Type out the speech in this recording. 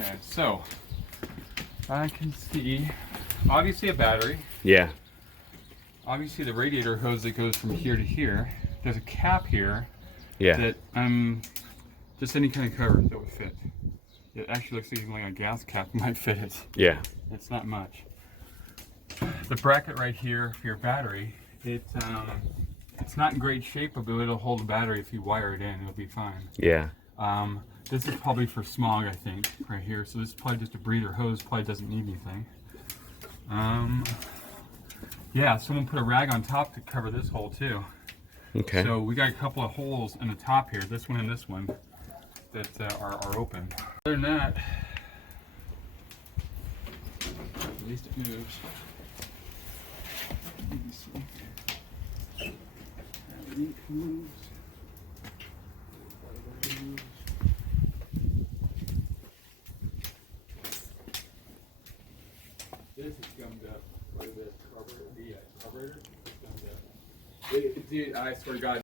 Okay, so I can see obviously a battery. Yeah. Obviously the radiator hose that goes from here to here. There's a cap here. Yeah. That just any kind of cover that would fit. It actually looks like a gas cap might fit it. Yeah. It's not much. The bracket right here for your battery, it's not in great shape, but it'll hold the battery if you wire it in. It'll be fine. Yeah. This is probably for smog, I think, right here. So this is probably just a breather hose. Probably doesn't need anything. Yeah, someone put a rag on top to cover this hole too. Okay. So we got a couple of holes in the top here, this one and this one, that are open. Other than that, at least it moves. Let me see. Everything moves. This is gummed up quite a bit. The carburetor is gummed up. Dude, I swear to God,